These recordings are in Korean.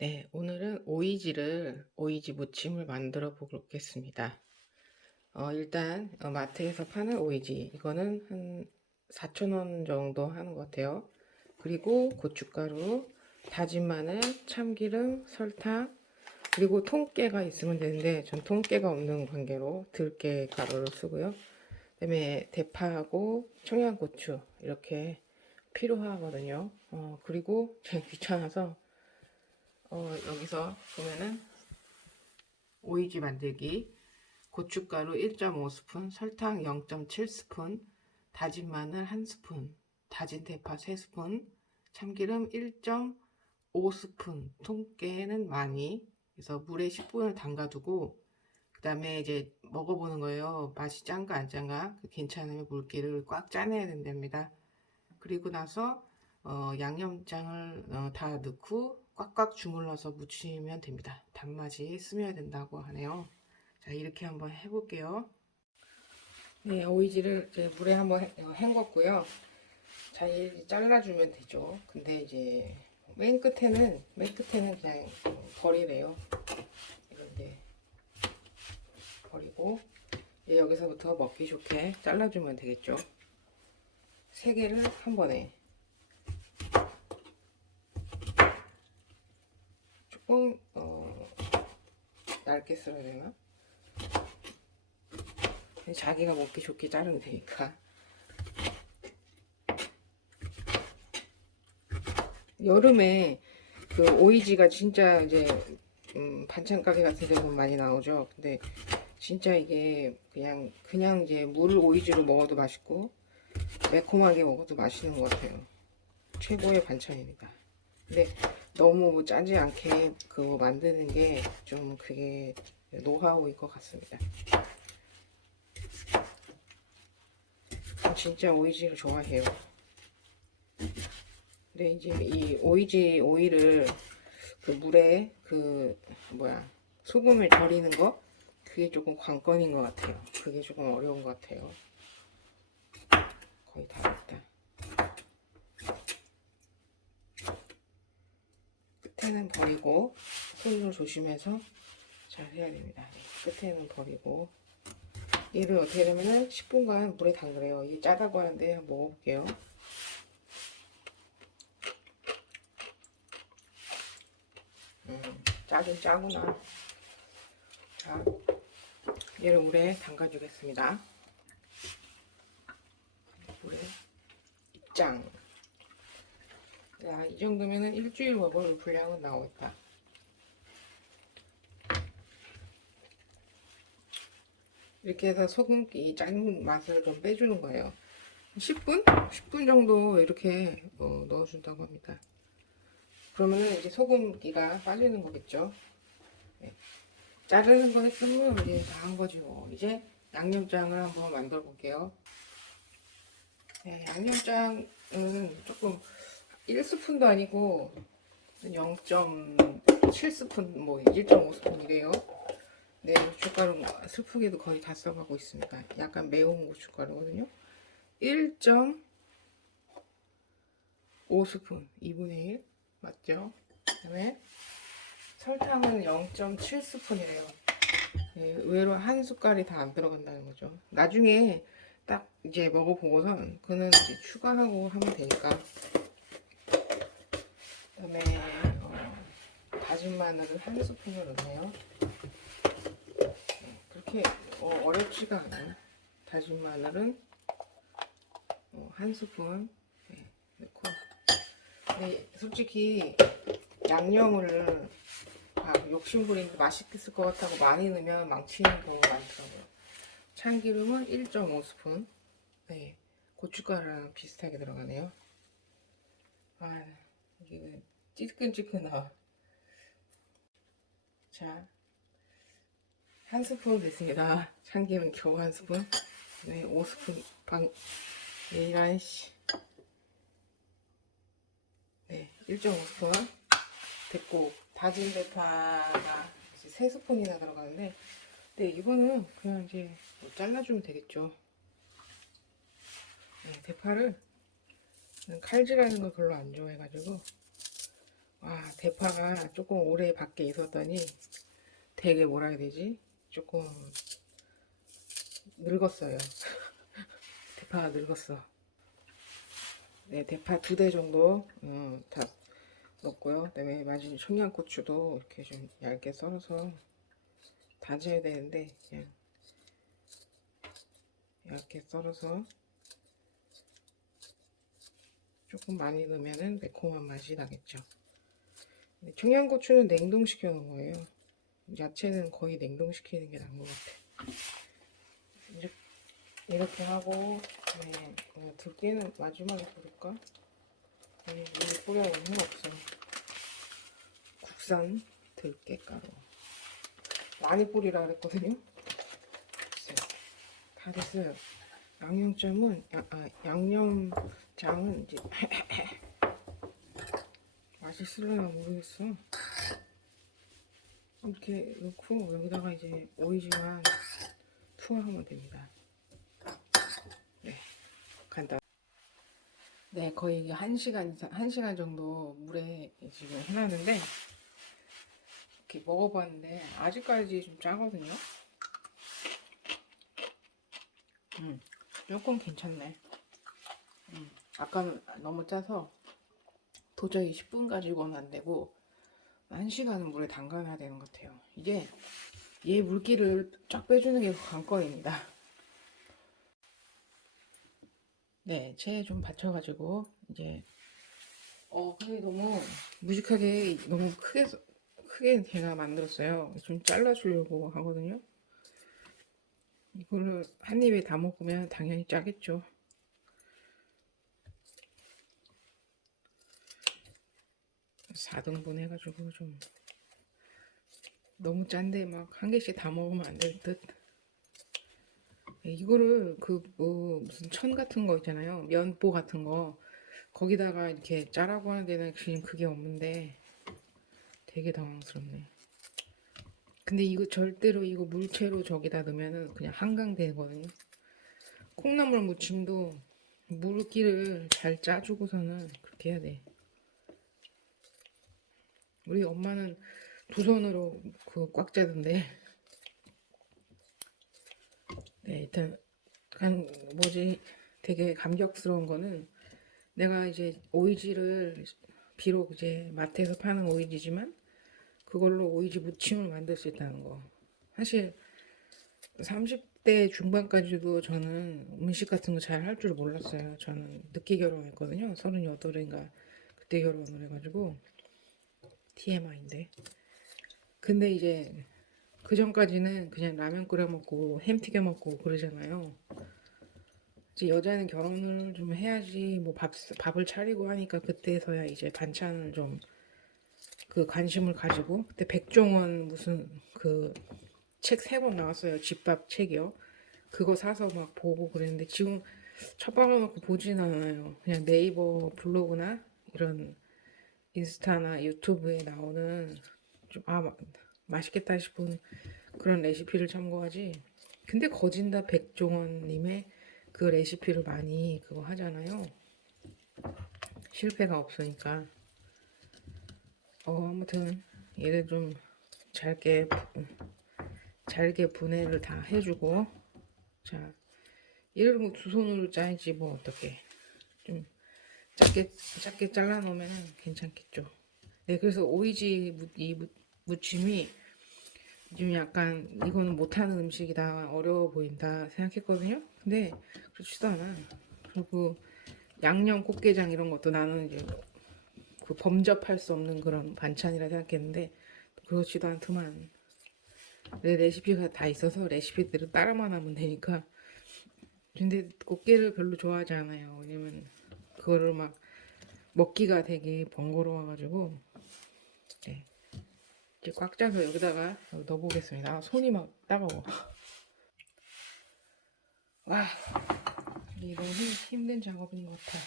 네, 오늘은 오이지를 오이지 무침을 만들어 보겠습니다. 어, 일단 어, 마트에서 파는 오이지 이거는 한 4,000원 정도 하는 것 같아요. 그리고 고춧가루, 다진 마늘, 참기름, 설탕, 그리고 통깨가 있으면 되는데 전 통깨가 없는 관계로 들깨 가루를 쓰고요. 그다음에 대파하고 청양고추 이렇게 필요하거든요. 어, 그리고 제가 귀찮아서 어, 여기서 보면은 오이지 만들기 고춧가루 1.5스푼, 설탕 0.7스푼, 다진 마늘 1스푼, 다진 대파 3스푼, 참기름 1.5스푼, 통깨는 많이 그래서 물에 10분을 담가두고 그 다음에 이제 먹어보는 거예요. 맛이 짠가 안 짠가 그 괜찮으면 물기를 꽉 짜내야 된답니다. 그리고 나서 어, 양념장을 어, 다 넣고 꽉꽉 주물러서 무치면 됩니다. 단맛이 스며야 된다고 하네요. 자, 이렇게 한번 해볼게요. 네, 오이지를 이제 물에 한번 해- 어, 헹궜고요. 자, 이렇게 잘라주면 되죠. 근데 이제 맨 끝에는, 맨 끝에는 그냥 버리래요. 이런데 버리고 이제 여기서부터 먹기 좋게 잘라주면 되겠죠. 세 개를 한 번에 조금 어, 얇게 썰어야 되나? 자기가 먹기 좋게 자르면 되니까 여름에 그 오이지가 진짜 이제 음, 반찬 가게 같은 데서 많이 나오죠. 근데 진짜 이게 그냥 그냥 이제 물을 오이지로 먹어도 맛있고 매콤하게 먹어도 맛있는 것 같아요. 최고의 반찬입니다. 근데 너무 짜지 않게 그거 만드는 게 좀 그게 노하우일 것 같습니다. 전 진짜 오이지를 좋아해요. 근데 이제 이 오이지 오일을 그 물에 그 뭐야 소금을 절이는 거 그게 조금 관건인 것 같아요. 그게 조금 어려운 것 같아요. 거의 다. 끝에는 버리고 손으로 조심해서 잘 해야 됩니다. 네, 끝에는 버리고 얘를 어떻게 하냐면은 10분간 물에 담그래요. 이게 짜다고 하는데 한번 먹어볼게요. 음, 짜긴 짜구나. 자, 얘를 물에 담가주겠습니다. 물에 입장. 자, 이 정도면은 일주일 먹을 분량은 나오겠다. 이렇게 해서 소금기 짠 맛을 좀 빼주는 거예요. 10분? 10분 정도 이렇게 어, 넣어준다고 합니다. 그러면은 이제 소금기가 빠지는 거겠죠. 네. 자르는 거 했으면 이제 다 한 거지 뭐. 이제 양념장을 한번 만들어 볼게요. 네, 양념장은 조금 1스푼도 아니고 0.7스푼 뭐 1.5스푼 이래요. 네, 고춧가루 슬프게도 거의 다 써가고 있습니다. 약간 매운 고춧가루거든요. 1.5스푼 2분의 1 맞죠? 그 다음에 설탕은 0.7스푼이래요. 네, 의외로 한 숟갈이 다 안 들어간다는 거죠. 나중에 딱 이제 먹어보고선 그는 이제 추가하고 하면 되니까. 그다음에 어, 다진 마늘을 한 스푼을 넣네요. 네, 그렇게 어, 어렵지가 않아요. 다진 마늘은 어, 한 스푼 네, 넣고. 네, 솔직히 양념을 아, 욕심부리는데 맛있겠을 것 같다고 많이 넣으면 망치는 경우가 많더라고요. 참기름은 1.5스푼. 네, 고춧가루랑 비슷하게 들어가네요. 아, 이게 찌끈찌끈하. 자, 한 스푼 됐습니다. 참기름 겨우 한 스푼. 네, 5스푼 방. 네, 이란 씨. 네, 1.5스푼 됐고 다진 대파가 이제 3스푼이나 들어가는데 네, 이거는 그냥 이제 뭐 잘라주면 되겠죠. 네, 대파를 칼질하는 걸 별로 안 좋아해가지고 와 대파가 조금 오래 밖에 있었더니 되게 뭐라 해야 되지? 조금 늙었어요. 대파가 늙었어. 네, 대파 두 대 정도 어, 다 넣고요. 그다음에 마지막에 청양고추도 이렇게 좀 얇게 썰어서 다져야 되는데 그냥 얇게 썰어서 조금 많이 넣으면은 매콤한 맛이 나겠죠. 근데 청양고추는 냉동시켜 놓은 거예요. 야채는 거의 냉동시키는 게 나은 것 같아. 이렇게, 이렇게 하고 네, 어, 들깨는 마지막에 뿌릴까? 네, 물 뿌려야 힘 없어. 국산 들깨 가루. 많이 뿌리라 그랬거든요. 됐어요. 다 됐어요. 양념장은 야, 아, 양념장은 이제 맛있을려나 모르겠어. 이렇게 넣고 여기다가 이제 오이지만 투하하면 됩니다. 네, 간단. 네, 거의 한 시간 이상, 한 시간 정도 물에 지금 해놨는데 이렇게 먹어봤는데 아직까지 좀 짜거든요. 음, 조금 괜찮네. 음, 아까는 너무 짜서 도저히 10분 가지고는 안 되고 1시간은 물에 담가놔야 되는 것 같아요. 이게 얘 물기를 쫙 빼주는 게 관건입니다. 네, 체에 좀 받쳐가지고 이제 어 근데 너무 무식하게 너무 크게 써- 크게 제가 만들었어요. 좀 잘라주려고 하거든요. 이거를 한 입에 다 먹으면 당연히 짜겠죠. 사등분 해가지고 좀 너무 짠데 막 한 개씩 다 먹으면 안 될 듯. 네, 이거를 그 뭐 무슨 천 같은 거 있잖아요. 면보 같은 거 거기다가 이렇게 짜라고 하는 데는 지금 그게 없는데 되게 당황스럽네. 근데 이거 절대로 이거 물채로 저기다 넣으면은 그냥 한강 되거든요. 콩나물 무침도 물기를 잘 짜주고서는 그렇게 해야 돼. 우리 엄마는 두 손으로 그 꽉 짜던데. 네, 일단 간 뭐지 되게 감격스러운 거는 내가 이제 오이지를 비록 이제 마트에서 파는 오이지지만 그걸로 오이지 무침을 만들 수 있다는 거. 사실 30대 중반까지도 저는 음식 같은 거 잘 할 줄 몰랐어요. 저는 늦게 결혼했거든요. 38인가 그때 결혼을 해가지고 TMI인데. 근데 이제 그 전까지는 그냥 라면 끓여 먹고 햄 튀겨 먹고 그러잖아요. 이제 여자는 결혼을 좀 해야지 뭐 밥, 밥을 차리고 하니까 그때서야 이제 반찬을 좀 그 관심을 가지고 그때 백종원 무슨 그 책 세 권 나왔어요. 집밥 책이요. 그거 사서 막 보고 그랬는데 지금 처박아 놓고 보진 않아요. 그냥 네이버 블로그나 이런 인스타나 유튜브에 나오는 좀 아 맛있겠다 싶은 그런 레시피를 참고하지. 근데 거진다 백종원님의 그 레시피를 많이 그거 하잖아요. 실패가 없으니까. 어 아무튼 얘를 좀 잘게 잘게 분해를 다 해주고 자 얘를 뭐 두 손으로 짜야지 뭐 어떻게 좀 작게 작게 잘라 놓으면 괜찮겠죠. 네 그래서 오이지 무, 이 무, 무침이 좀 약간 이거는 못하는 음식이다 어려워 보인다 생각했거든요. 근데 그렇지도 않아. 그리고 양념 꽃게장 이런 것도 나는 이제 그 범접할 수 없는 그런 반찬이라 생각했는데 그렇지도 않더만 내 레시피가 다 있어서 레시피대로 따라만 하면 되니까 근데 꽃게를 별로 좋아하지 않아요 왜냐면 그거를 막 먹기가 되게 번거로워가지고 네. 이제 꽉 짜서 여기다가 넣어보겠습니다. 아, 손이 막 따가워. 와 이게 너무 힘- 힘든 작업인 것 같아.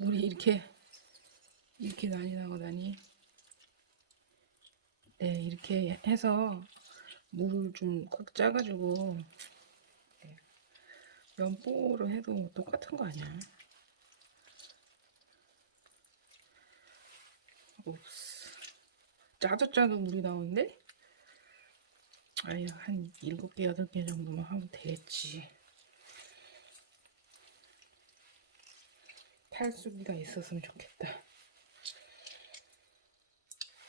물이 이렇게 이렇게 많이 나오다니. 네 이렇게 해서 물을 좀 꽉 짜가지고 네, 면보로 해도 똑같은 거 아니야 옵스. 짜도 짜도 물이 나오는데? 아유, 한 7개, 8개 정도만 하면 되겠지. 탈수기가 있었으면 좋겠다.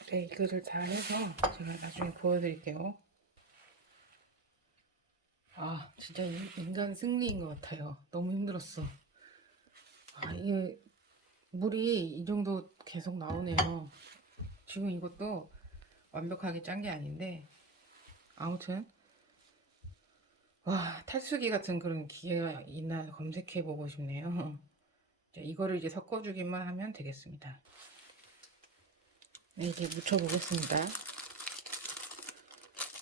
네, 이거를 다 해서 제가 나중에 보여드릴게요. 아, 진짜 인- 인간 승리인 것 같아요. 너무 힘들었어. 아, 이게 물이 이 정도 계속 나오네요. 지금 이것도 완벽하게 짠 게 아닌데, 아무튼, 와, 탈수기 같은 그런 기계가 있나 검색해 보고 싶네요. 자, 이거를 이제 섞어주기만 하면 되겠습니다. 네, 이제 묻혀보겠습니다.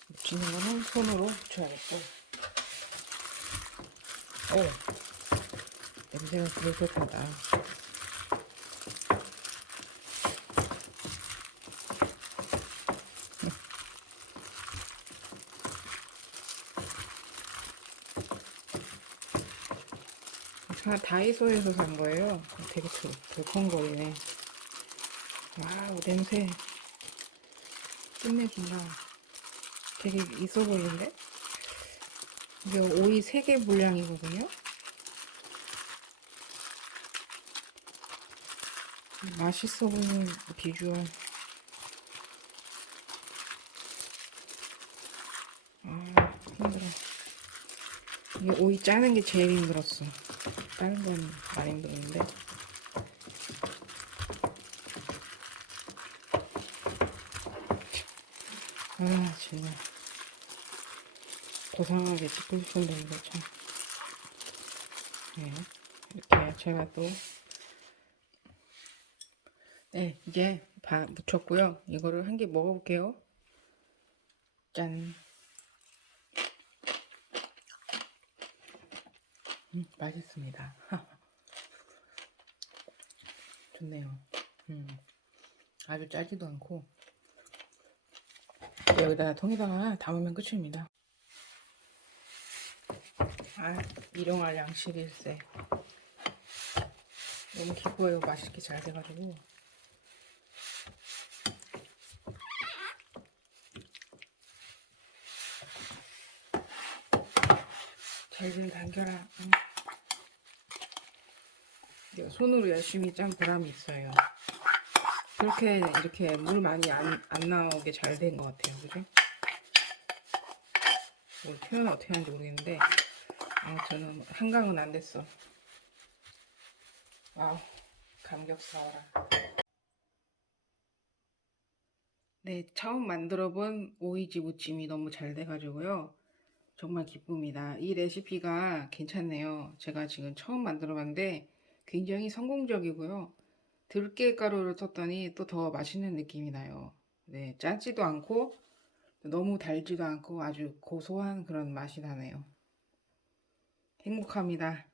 묻히는 거는 손으로 묻혀야겠고. 오, 냄새가 그럴듯하다. 다 다이소에서 산 거예요. 되게 덜- 덜컹거리네. 와우, 냄새. 끝내준다. 되게 있어 보이는데? 이게 오이 3개 분량이거든요? 맛있어 보이는 비주얼. 아, 힘들어. 이게 오이 짜는 게 제일 힘들었어. 다른 건 많이 힘들었는데. 아, 정말. 고상하게 찍고 싶은데, 참. 네. 이렇게 제가 또. 네, 이제 다 묻혔고요. 이거를 한 개 먹어볼게요. 짠. 음, 맛있습니다. 좋네요. 음, 아주 짜지도 않고. 여기다 통에다가 담으면 끝입니다. 아, 일용할 양식일세. 너무 기뻐요. 맛있게 잘 돼가지고. 잘좀 당겨라. 응. 내가 손으로 열심히 짠 보람이 있어요. 그렇게 이렇게 물 많이 안, 안 나오게 잘 된 것 같아요. 그죠? 뭐 표현 어떻게 하는지 모르겠는데 아무튼 한강은 안 됐어. 아우 감격스러워라. 네, 처음 만들어 본 오이지 무침이 너무 잘 돼가지고요. 정말 기쁩니다. 이 레시피가 괜찮네요. 제가 지금 처음 만들어 봤는데 굉장히 성공적이고요. 들깨가루를 썼더니 또 더 맛있는 느낌이 나요. 네, 짜지도 않고 너무 달지도 않고 아주 고소한 그런 맛이 나네요. 행복합니다.